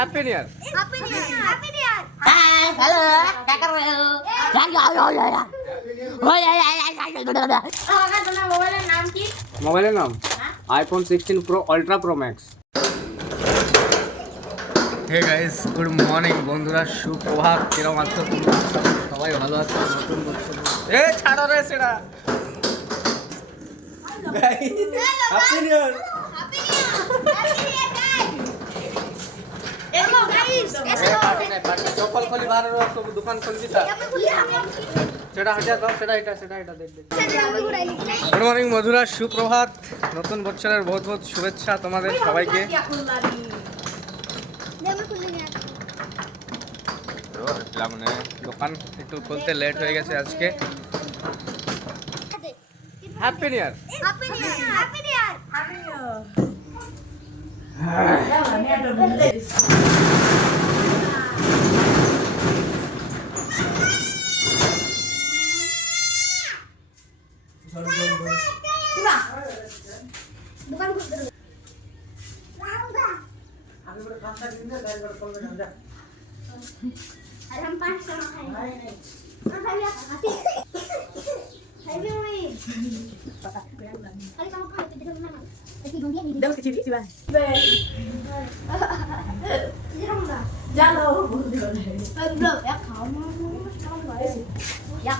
Happy new year. Happy new year. Happy new year. Hi hello क्या कर रहे हो মোবাইলের নাম কি মোবাইলের নাম iPhone 16 pro ultra pro max. Hey guys, good morning বন্ধুরা, সুপ্রভাত। কিরকম আছো তোমরা? সবাই ভালো আছো? নতুন বছর এ ছাড়ো রে সেটা। Happy new year. Happy new year guys. Hello guys, कैसे हो? चप्पल खोली बाहर सब दुकान खोल दी था সেটা হটা দাও, সেটা এটা দেখ। গুড মর্নিং বন্ধুরা, সুপ্রভাত। নতুন বছরের বহুত বহুত শুভেচ্ছা তোমাদের সবাইকে। মানে দোকান একটু খুলতে লেট হয়ে গেছে আজকে। Happy new year. Happy new year. Happy new year. Happy new दुकान खुल दो। अरे हम 5 सौ खाएंगे। खाइए वही। अरे काmu खाए देखो ना। ऐसी गंदिया नहीं। Dapat kecil sih, Bang. Jangan dah. Jalo. Belum ya kamu. Ya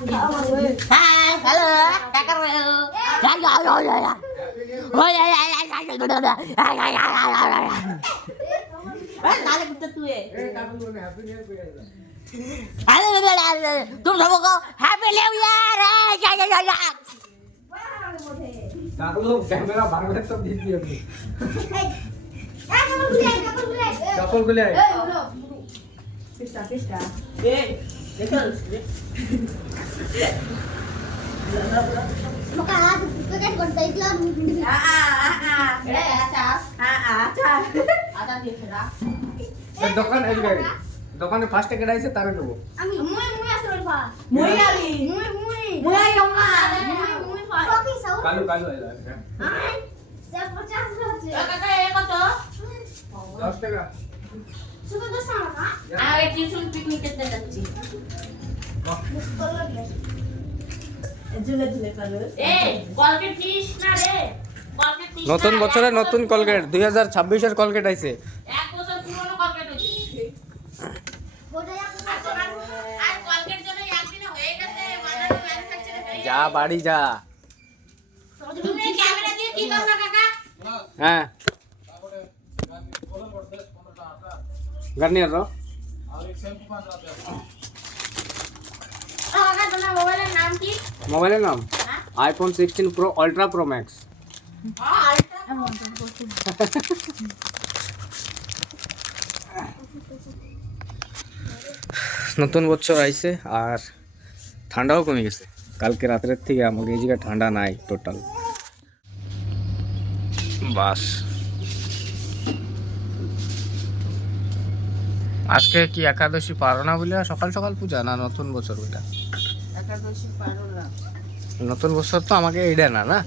हाय हेलो क्या कर रहे हो नाले कुत्ते तू है तुम सबको हैप्पी न्यू ईयर। कैमरा बाहर में सब दीजिए अभी। kamu boleh, kamu boleh. चप्पल खुले आए। Belum. Pesta. Betul. Maka itu kan konten itu lah. आता दिख रहा দোকান এই গাড়ি দোকানে ফার্স্ট কেডা আইছে তারে দেবো। Ami, muy asal pak. Muy ali. Muy. Muy ayong ah. Muy pak. Kopi saus. Kalu আইলা Ay, saya pecah saja. kakak ya kok tuh 10 টাকা। Sudah dah sama kak? আরে টিউশন পিকনিক করতে যাচ্ছি Betul deh. Jule kalau. কলকেট দিস না রে কলকেট this নতুন বছরে নতুন কলগেট 2026 এর কলগেট আইছে। এক বছর পুরনো কলকেট হইছে Bodoh ya. আর কলকেট জন্য একদিনে হয়ে গেছে বানানো ম্যানুফ্যাকচারে হয়ে যা বাড়ি যা। তুমি ক্যামেরা দিয়ে কি করছো কাকা হ্যাঁ গার্নিয়ার র কাকা তোমার মোবাইলের নাম কি মোবাইলের নাম iPhone 16 pro ultra pro max. নতুন বছর আইছে আর ঠান্ডাও কমে গেছে। কালকে রাতের থেকে আমাকে এই জায়গায় ঠান্ডা নাই টোটাল। বাস আজকে কি একাদশী পারো না বলে সকাল সকাল পূজা না নতুন বছর ওইটা? একাদশী পারো না। নতুন বছর তো আমাকে এইটা না না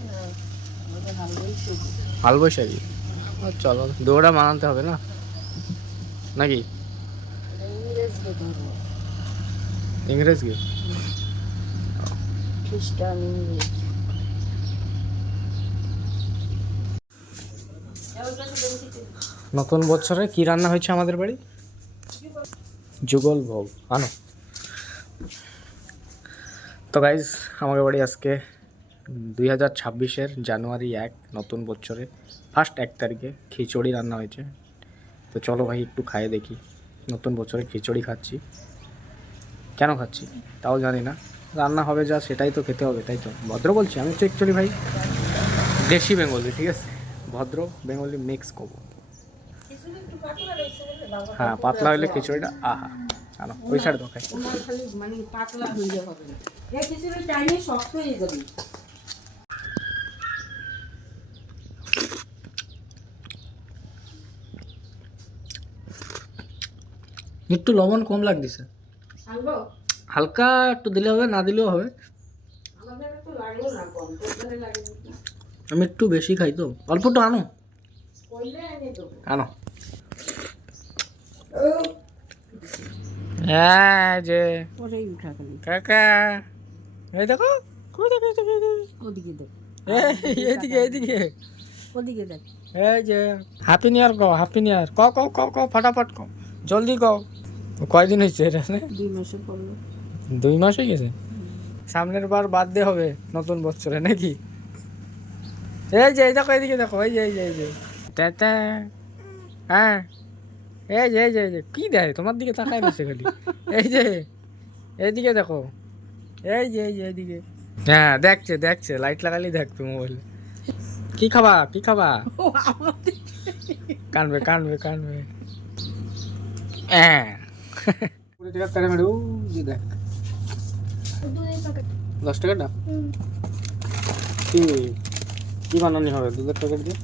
হাল বৈশাখী। চলো দৌড়া মানাতে হবে না নাকি? ইংরেজকে ধরো। ইংরেজ কি? খ্রিস্টান ইংরেজ। নতুন বছরে কি রান্না হয়েছে আমাদের বাড়ি? যুগল ভোগ। আনো তো গাইজ, আমাদের বাড়ি আজকে 2026-এর জানুয়ারি 1 নতুন বছরে ফার্স্ট 1 তারিখে খিচুড়ি রান্না হয়েছে। তো চলো ভাই একটু খাইয়ে দেখি। নতুন বছরে খিচুড়ি খাচ্ছি, কেন খাচ্ছি তাও জানি না। রান্না হবে যা সেটাই তো খেতে হবে, তাই তো। ভদ্র বলছি আমি তো অ্যাকচুয়ালি ভাই দেশি বেঙ্গলি, ঠিক আছে? ভদ্র বেঙ্গলি মিক্স করবো। হ্যাঁ, পাতলা হলে খিচুড়িটা আহা। আনো ওই সাইড তো খাই। খালি মানে পাতলা হয়ে হবে না। এই খিচুড়ি টাইমে শক্ত হয়ে যাবে। একটু লবণ কম লাগতেছে। আনবো? হালকা একটু দিলে হবে, না দিলেও হবে। আমাদের তো লাগলো না কম, তোদের লাগে না। আমি একটু বেশি খাই তো, অল্প একটু আনো। কইলে এনে দেবো। আনো হ্যাঁ যে ওটাই উঠা খালি কাকা এই দেখো কই দেখো এই দেখো, এই দেখো। ওদিকে দেখ এইদিকে এইদিকে ওদিকে দেখ এই যে হ্যাপি নিউ ইয়ার কও হ্যাপি নিউ ইয়ার কও ফটাফট কও জলদি কও কয়দিন হয়েছে এটা 2 মাসে পড়লো 2 মাস হয়ে গেছে সামনের বার বার্থডে হবে নতুন বছরে নাকি এই যে এই দেখো এইদিকে দেখো এই যে টাটা হ্যাঁ এই যে কি দেয় তোমার দিকে তাকায় রয়েছে খালি এই যে এইদিকে দেখো এইদিকে হ্যাঁ দেখছে লাইট লাগালি দেখবে মোবাইলে কি খাবা কানবে হ্যাঁ 20 টাকা তেরে মেরে যে দেখ 10 টাকাটা কি বানানি হবে দুধের প্যাকেট দিয়ে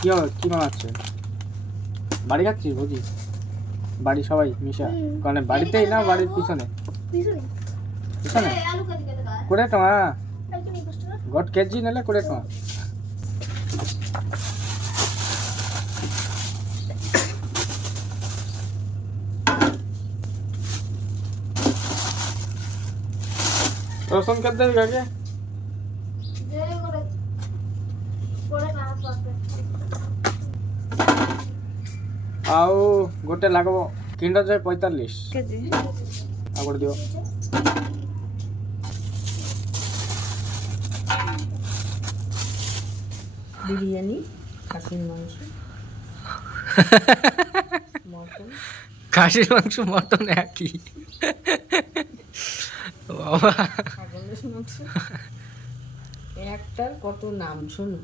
কি হবে কি বানাচ্ছে বাড়ি খাচ্ছিস বুঝি বাড়ি সবাই মিশা কারণ বাড়িতেই না বাড়ির পিছনে পিছনে 20 টাকা গোট কেজি নেলে 20 টাকা রসুন কেটে দেবি কাকে ଆଉ ଗୋଟେ ଲାଗବ କିଣ୍ଡର ଜୟ 45 কেজি ଆଉ ଗୋଟେ ଦିଅ বিরিয়ানি খাসির মাংস মটন খাসির মাংস মটন একই বাবা ছাগলের মাংস একটার কত নাম শুনুন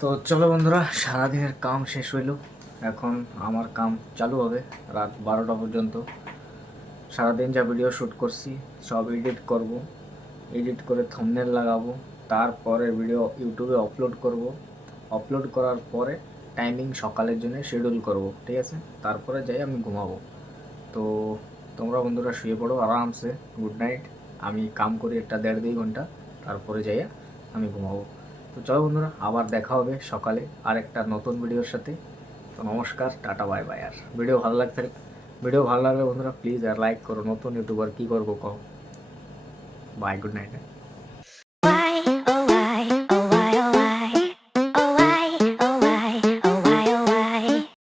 তো চলো বন্ধুরা সারাদিনের কাম শেষ হইল এখন আমার কাম চালু হবে রাত 12টা পর্যন্ত সারাদিন যা ভিডিও শ্যুট করছি সব এডিট করব এডিট করে থাম্বনেল লাগাবো তারপরে ভিডিও ইউটিউবে আপলোড করার পরে টাইমিং সকালের জন্য শিডিউল করব ঠিক আছে তারপরে যাই আমি ঘুমাবো তো তোমরা বন্ধুরা শুয়ে পড়ো আরামসে গুড নাইট আমি কাম করি একটা 1.5-2 ঘন্টা তারপরে যাই আমি ঘুমাবো তো চলো বন্ধুরা আবার দেখা হবে সকালে আর একটা নতুন ভিডিওর সাথে তো নমস্কার টাটা বাই বাই আর ভিডিও ভালো লাগলে বন্ধুরা প্লিজ আর লাইক করো নতুন ইউটিউবার কী করবো কও বাই গুড নাইট